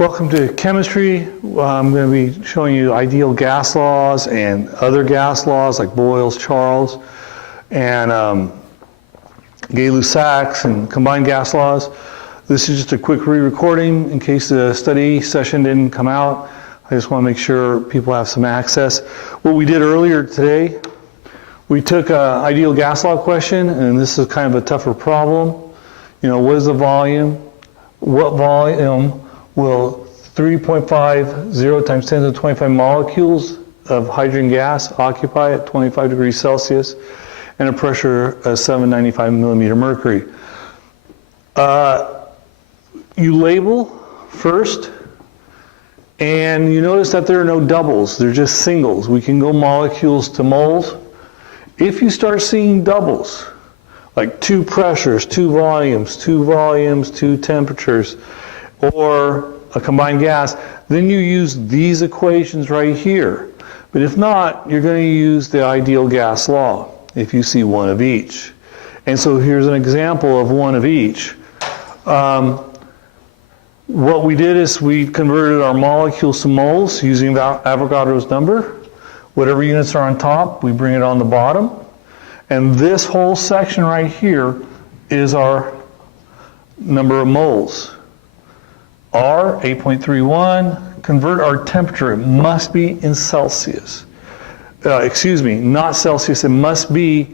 Welcome to chemistry. I'm going to be showing you ideal gas laws and other gas laws like Boyles Charles and Gay-Lussac's and combined gas laws. This is just a quick re-recording in case the study session didn't come out. I just want to make sure people have some access. What we did earlier today, we took an ideal gas law question, and this is kind of a tougher problem. You know, what is the volume? What volume will 3.50 times 10 to the 25 molecules of hydrogen gas occupy at 25 degrees Celsius and a pressure of 795 millimeter mercury? You label first, and you notice that there are no doubles, they're just singles. We can go molecules to moles. If you start seeing doubles, like two pressures, two volumes, two temperatures, or a combined gas, then you use these equations right here. But if not, you're going to use the ideal gas law if you see one of each. And so here's an example of one of each. What we did is we converted our molecules to moles using Avogadro's number. Whatever units are on top, we bring it on the bottom. And this whole section right here is our number of moles. R, 8.31, convert our temperature. It must be in Celsius. Excuse me, not Celsius. It must be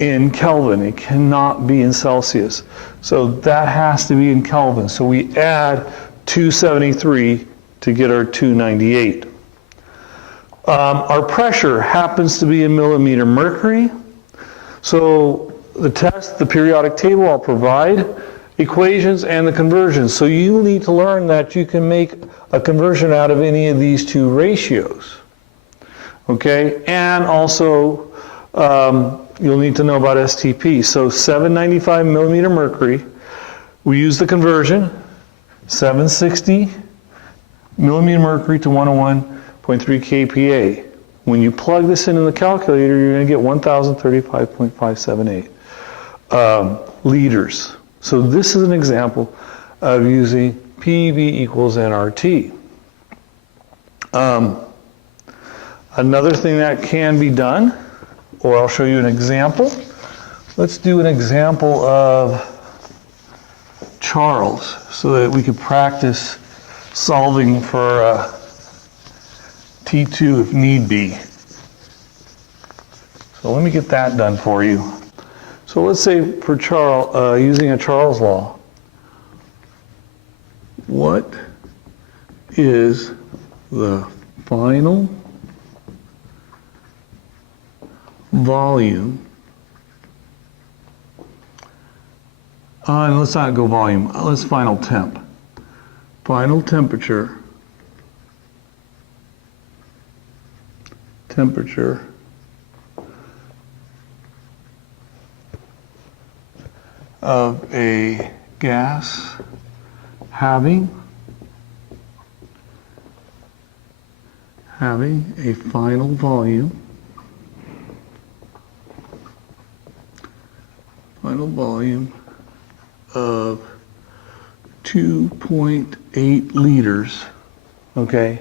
in Kelvin. It cannot be in Celsius. So that has to be in Kelvin. So we add 273 to get our 298. Our pressure happens to be in millimeter mercury. So the test, the periodic table, I'll provide equations and the conversions. So you need to learn that you can make a conversion out of any of these two ratios. Okay, and also you'll need to know about STP. So 795 millimeter mercury, we use the conversion, 760 millimeter mercury to 101.3 kPa. When you plug this in the calculator, you're going to get 1,035.578 liters. So this is an example of using PV equals nRT. Another thing that can be done, or I'll show you an example. Let's do an example of Charles so that we can practice solving for T2 if need be. So let me get that done for you. So let's say for Charles, using a Charles law, what is the final volume, and let's not go volume, let's final temp. Final temperature of a gas having a final volume of 2.8 liters, okay,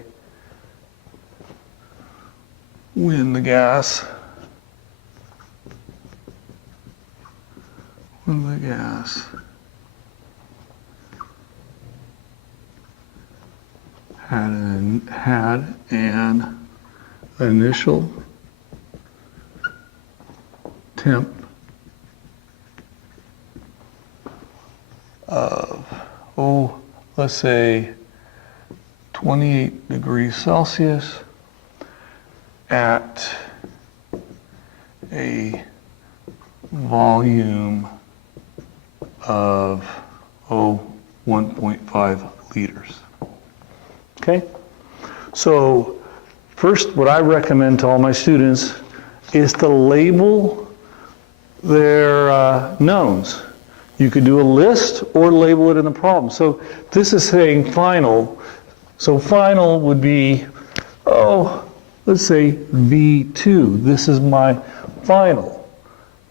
when the gas had an initial temp of, let's say 28 degrees Celsius at a volume of 1.5 liters. Okay? So first, what I recommend to all my students is to label their knowns. You could do a list or label it in the problem. So this is saying final. So final would be, let's say V2. This is my final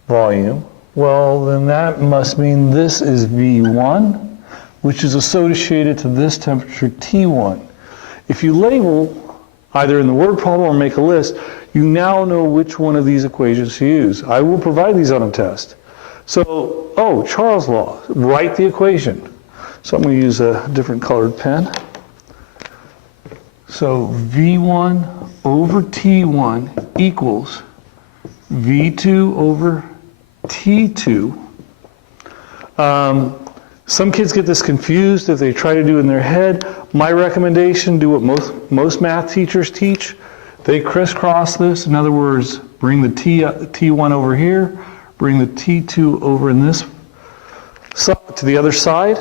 volume. Well, then that must mean this is V1, which is associated to this temperature T1. If you label either in the word problem or make a list, you now know which one of these equations to use. I will provide these on a test. So, oh, Charles' law, write the equation. So I'm going to use a different colored pen. So V1 over T1 equals V2 over T2. Some kids get this confused if they try to do it in their head. My recommendation, do what most math teachers teach. They crisscross this. In other words, bring the T1 over here, bring the T2 over in this to the other side.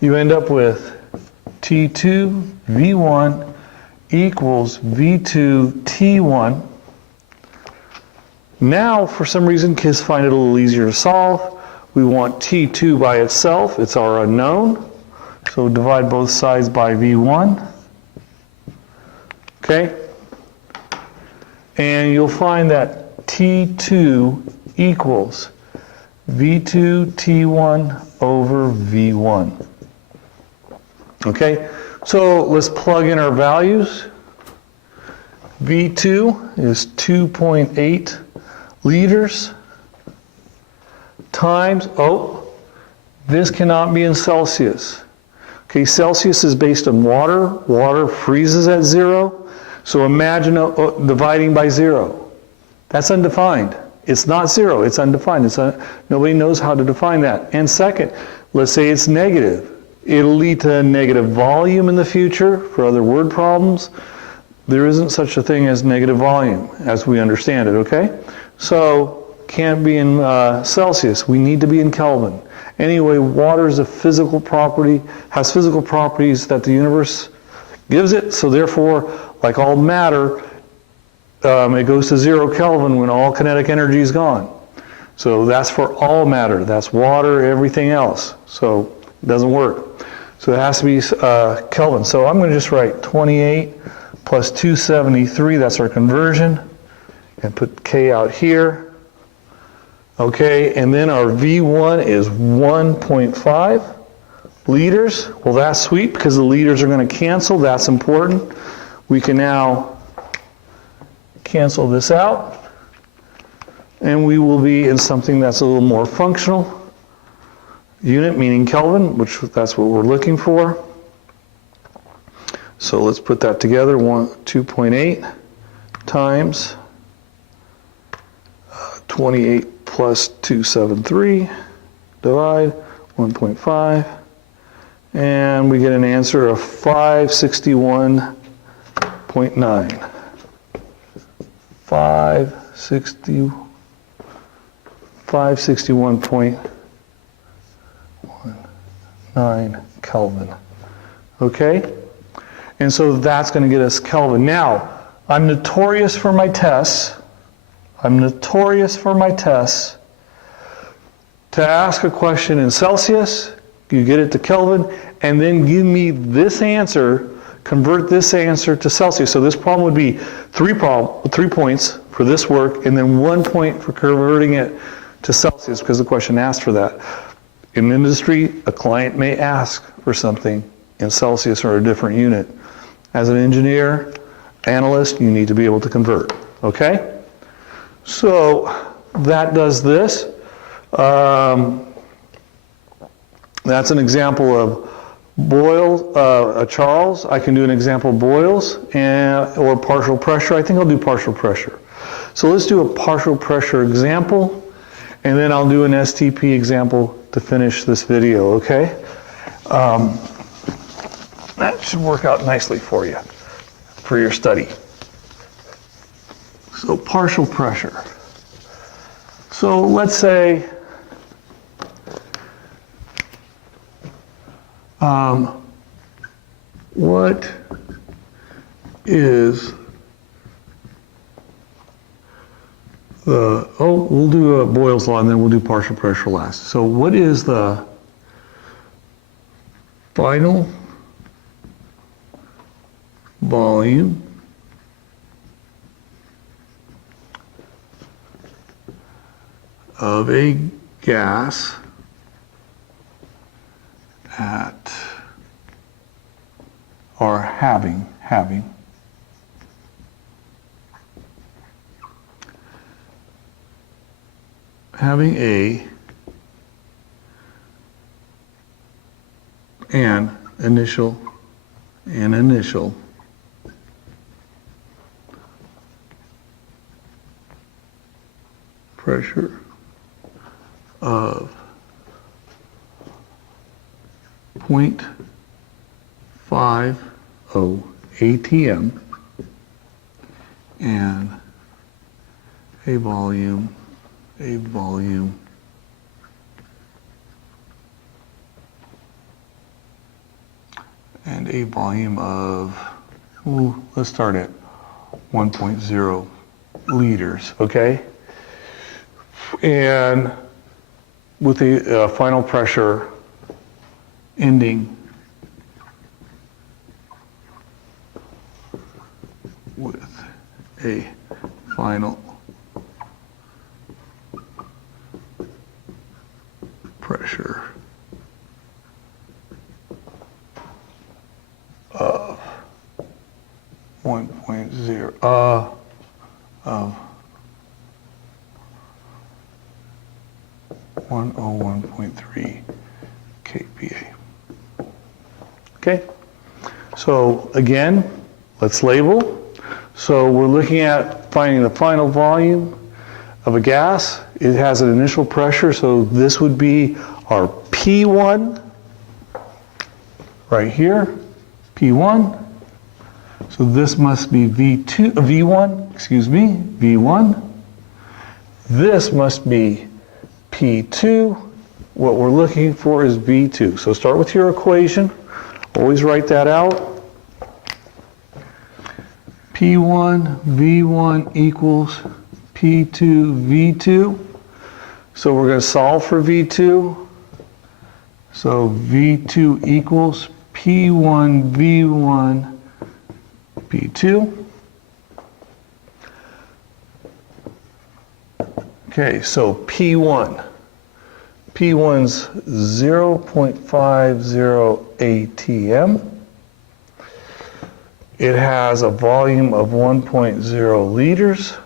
You end up with T2 V1 equals V2 T1. Now, for some reason, kids find it a little easier to solve. We want T2 by itself. It's our unknown. So divide both sides by V1. Okay? And you'll find that T2 equals V2 T1 over V1. Okay? So let's plug in our values. V2 is 2.8 liters times, oh, this cannot be in Celsius. Okay, Celsius is based on water. Water freezes at 0. So imagine dividing by 0. That's undefined. It's not 0, it's undefined. Nobody knows how to define that. And second, let's say it's negative. It'll lead to negative volume in the future for other word problems. There isn't such a thing as negative volume as we understand it, okay? So, can't be in Celsius. We need to be in Kelvin. Anyway, water is a physical property, has physical properties that the universe gives it, so therefore, like all matter, it goes to 0 Kelvin when all kinetic energy is gone. So that's for all matter. That's water, everything else. So it doesn't work. So it has to be Kelvin. So I'm going to just write 28 plus 273, that's our conversion, and put K out here. Okay, and then our V1 is 1.5 liters. Well, that's sweet because the liters are going to cancel. That's important. We can now cancel this out, and we will be in something that's a little more functional. Unit meaning Kelvin, which that's what we're looking for. So let's put that together. 2.8 times 28 plus 273, divide 1.5, and we get an answer of 561.9. 561.9 Kelvin. Okay? And so that's going to get us Kelvin. Now, I'm notorious for my tests. To ask a question in Celsius, you get it to Kelvin, and then give me this answer, convert this answer to Celsius. So this problem would be 3 points for this work, and then 1 point for converting it to Celsius, because the question asked for that. In industry, a client may ask for something in Celsius or a different unit. As an engineer, analyst, you need to be able to convert, okay? So that does this. That's an example of Boyles, Charles. I can do an example of Boyles or partial pressure. I think I'll do partial pressure. So let's do a partial pressure example, and then I'll do an STP example to finish this video, okay? That should work out nicely for you, for your study. So partial pressure. So let's say what is the, we'll do a Boyles law and then we'll do partial pressure last. So what is the final volume of a gas at, or having an initial pressure of 0.50 atm and a volume of, let's start at 1.0 liters, okay? And with the final pressure ending with a final pressure of 1.0 of 101.3 kPa. Okay, so again, let's label. So we're looking at finding the final volume of a gas. It has an initial pressure, so this would be our P1 right here, P1. So this must be V1. This must be P2. What we're looking for is V2. So start with your equation. Always write that out. P1 V1 equals P2 V2. So we're going to solve for V2. So V2 equals P1 V1 P2. Okay, so P1. P1's 0.50 atm. It has a volume of 1.0 liters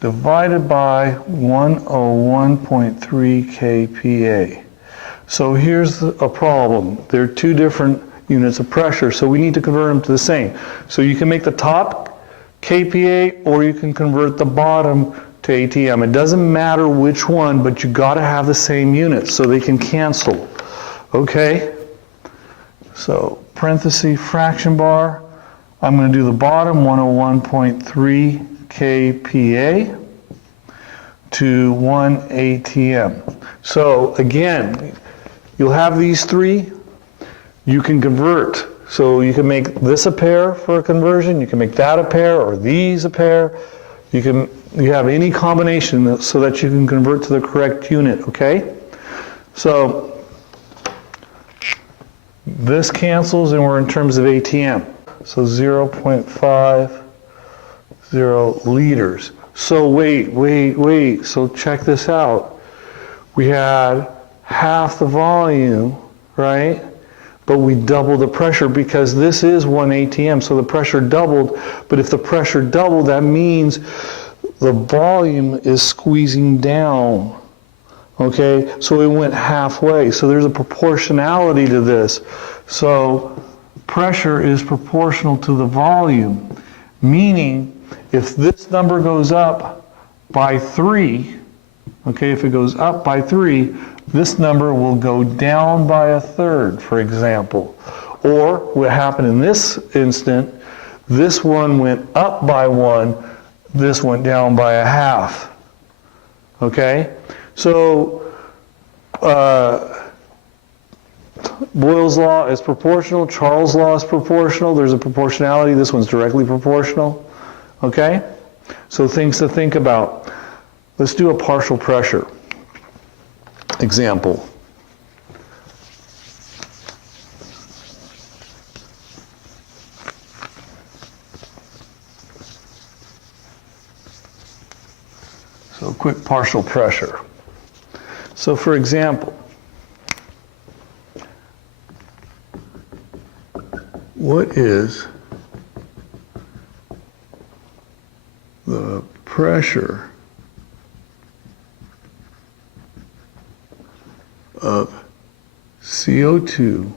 divided by 101.3 kPa. So here's a problem. There are two different units of pressure, so we need to convert them to the same. So you can make the top kPa or you can convert the bottom to atm. It doesn't matter which one, but you got to have the same units so they can cancel. Okay? So parenthesis fraction bar. I'm going to do the bottom, 101.3 kPa to 1 atm. So again, you'll have these three. You can convert. So you can make this a pair for a conversion. You can make that a pair or these a pair. You have any combination so that you can convert to the correct unit, okay? So this cancels and we're in terms of atm. So 0.50 liters. So wait. So check this out. We had half the volume, right? But we doubled the pressure because this is 1 atm, so the pressure doubled. But if the pressure doubled, that means the volume is squeezing down. Okay, so it went halfway. So there's a proportionality to this. So pressure is proportional to the volume, meaning if this number goes up by 3, okay, if it goes up by 3, this number will go down by a third, for example. Or what happened in this instant, this one went up by 1, this went down by a half. Okay? So Boyles' law is proportional, Charles' law is proportional, there's a proportionality, this one's directly proportional. Okay? So things to think about. Let's do a partial pressure example. So quick partial pressure. So for example, what is the pressure of CO2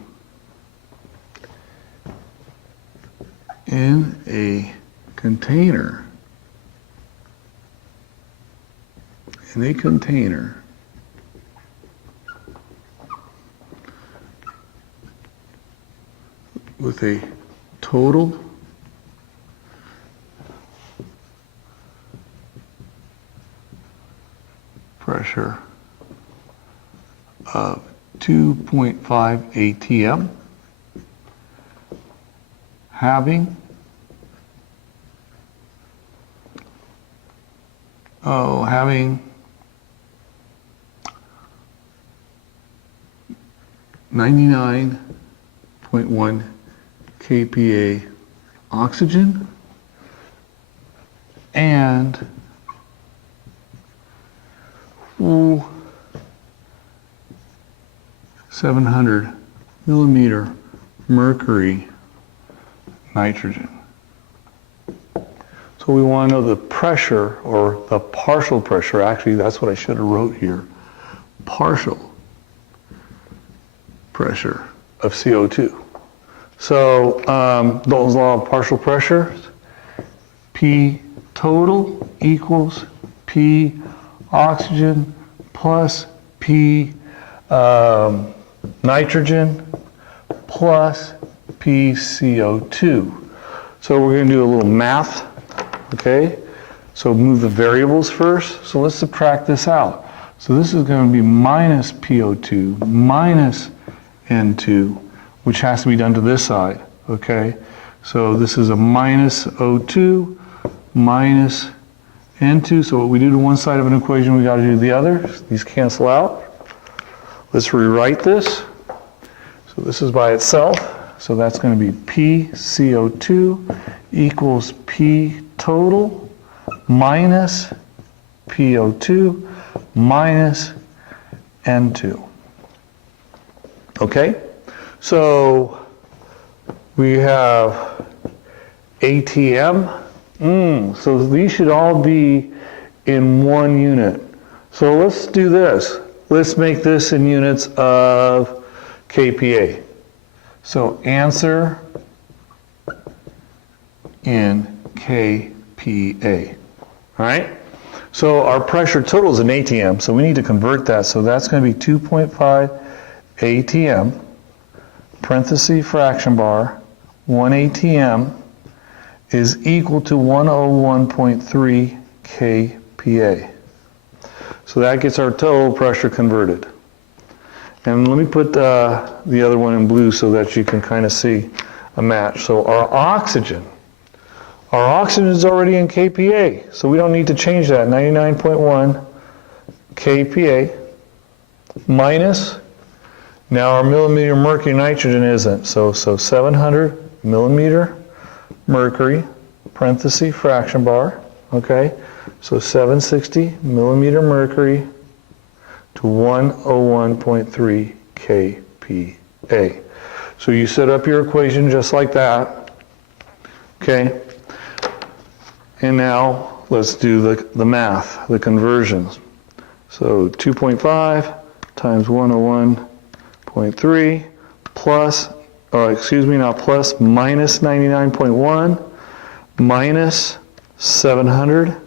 in a container with a total pressure of 2.5 atm, having 99.1 kPa oxygen and 700 millimeter mercury nitrogen. So we want to know the pressure, or the partial pressure. Actually, that's what I should have wrote here. Partial pressure of CO2. So Dalton's law of partial pressure, P total equals P oxygen plus P nitrogen plus P CO2. So we're going to do a little math, okay? So move the variables first. So let's subtract this out. So this is going to be minus PO2 minus N2, which has to be done to this side, okay? So this is a minus O2 minus N2. So what we do to one side of an equation, we got to do to the other. These cancel out. Let's rewrite this. So this is by itself. So that's going to be PCO2 equals P total minus PO2 minus N2. Okay? So we have ATM. So these should all be in one unit. So let's do this. Let's make this in units of kPa. So answer in kPa. All right? So our pressure total is in ATM, so we need to convert that. So that's going to be 2.5 ATM, parenthesis fraction bar, 1 ATM is equal to 101.3 kPa. So that gets our total pressure converted. And let me put the other one in blue so that you can kind of see a match. So our oxygen is already in kPa, so we don't need to change that. 99.1 kPa minus, now our millimeter mercury nitrogen isn't, so 700 millimeter mercury, parenthesis fraction bar, okay? So 760 millimeter mercury to 101.3 kPa. So you set up your equation just like that, okay? And now let's do the math, the conversions. So 2.5 times 101.3 plus, plus minus 99.1 minus 700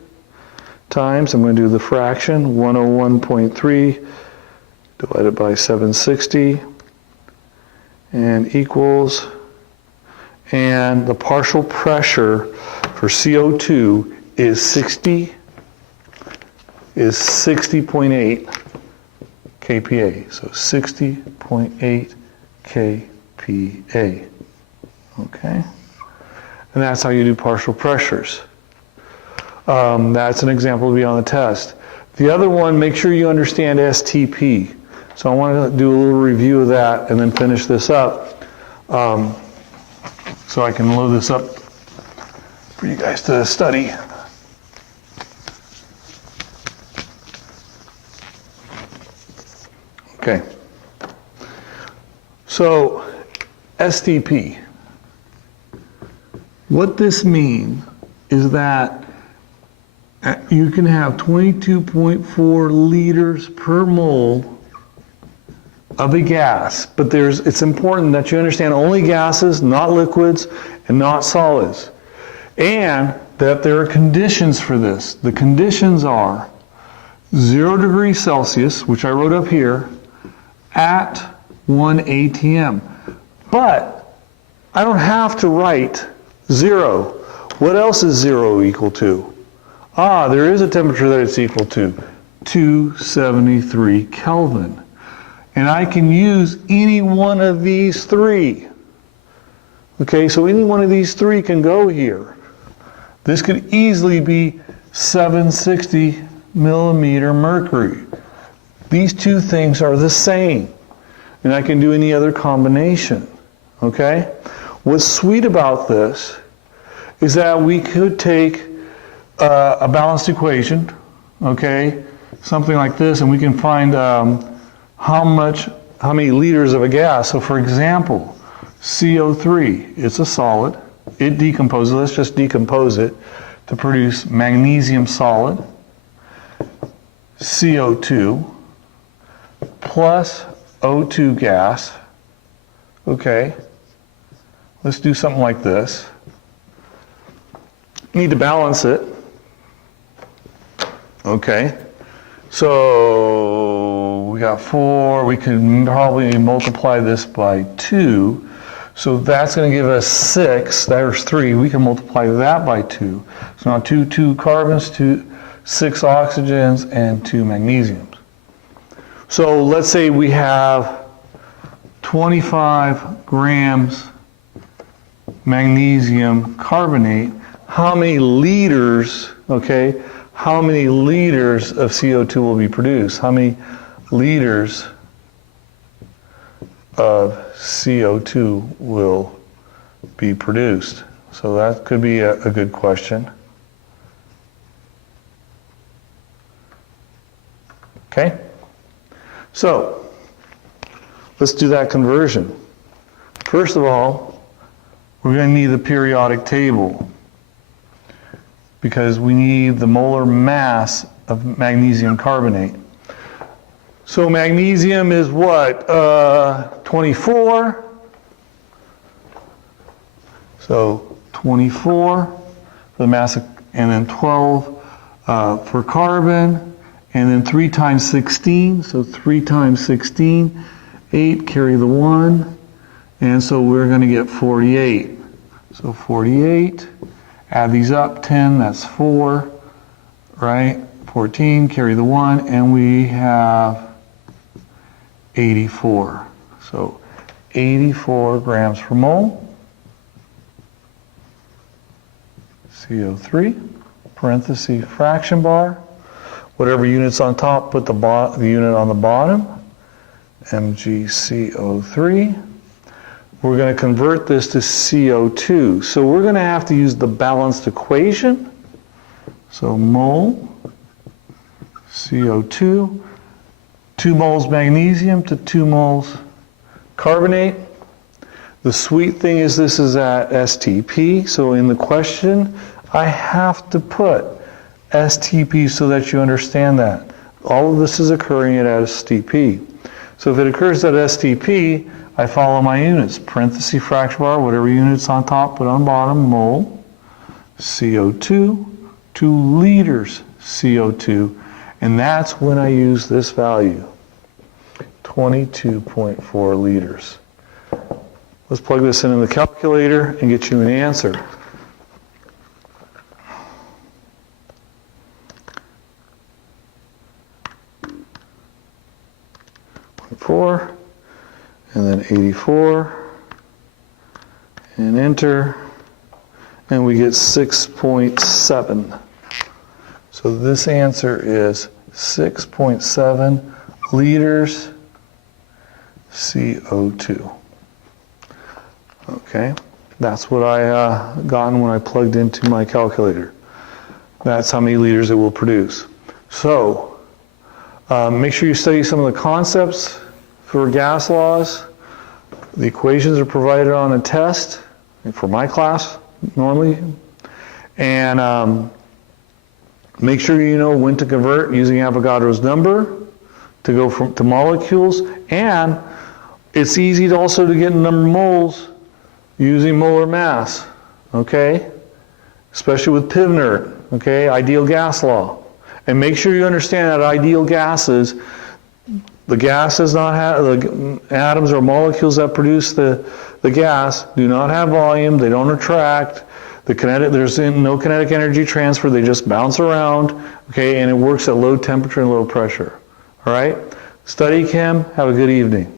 times, I'm going to do the fraction, 101.3 divided by 760 and equals, and the partial pressure for CO2 is 60.8 kPa. So 60.8 kPa. Okay? And that's how you do partial pressures. That's an example to be on the test. The other one, make sure you understand STP. So I want to do a little review of that and then finish this up. So I can load this up for you guys to study. Okay. So STP. What this means is that you can have 22.4 liters per mole of a gas, but it's important that you understand only gases, not liquids, and not solids. And that there are conditions for this. The conditions are 0 degrees Celsius, which I wrote up here, at 1 ATM. But I don't have to write 0. What else is 0 equal to? There is a temperature that it's equal to, 273 Kelvin. And I can use any one of these three. Okay, so any one of these three can go here. This could easily be 760 millimeter mercury. These two things are the same, and I can do any other combination, okay? What's sweet about this is that we could take a balanced equation, okay, something like this, and we can find how many liters of a gas. So for example, CO3, it's a solid. It decomposes, let's just decompose it to produce magnesium solid, CO2 plus O2 gas. Okay, let's do something like this. Need to balance it. Okay, so we got 4, we can probably multiply this by 2. So that's going to give us 6, there's 3, we can multiply that by 2. So now 2 carbons, 6 oxygens, and 2 magnesiums. So let's say we have 25 grams magnesium carbonate. How many liters, okay, how many liters of CO2 will be produced? How many liters of CO2 will be produced? So that could be a good question. Okay? So, let's do that conversion. First of all, we're going to need the periodic table because we need the molar mass of magnesium carbonate. So magnesium is what? 24. So 24 for the mass, and then 12 for carbon, and then 3 times 16. So 3 times 16, 8, carry the 1, and so we're going to get 48. So 48, add these up, 10, that's 4, right? 14, carry the 1, and we have 84. So 84 grams per mole. CO3, parenthesis, fraction bar. Whatever unit's on top, put the unit on the bottom. MgCO3. We're going to convert this to CO2. So we're going to have to use the balanced equation. So mole CO2. 2 moles magnesium to 2 moles carbonate. The sweet thing is this is at STP, so in the question I have to put STP so that you understand that. All of this is occurring at STP. So if it occurs at STP, I follow my units. Parenthesis, fraction bar, whatever unit's on top, put on bottom, mole, CO2, 2 liters CO2, and that's when I use this value, 22.4 liters. Let's plug this into the calculator and get you an answer. .4, and then 84, and enter, and we get 6.7. So this answer is 6.7 liters CO2. Okay, that's what I gotten when I plugged into my calculator. That's how many liters it will produce. So make sure you study some of the concepts for gas laws. The equations are provided on a test for my class. normally. And make sure you know when to convert using Avogadro's number to go to molecules. And it's easy also to get number of moles using molar mass, okay? Especially with Pivnert, okay? Ideal gas law. And make sure you understand that ideal gases, the gas does not have, the atoms or molecules that produce the gas do not have volume, they don't attract, there's no kinetic energy transfer, they just bounce around, okay, and it works at low temperature and low pressure. All right? Study chem, have a good evening.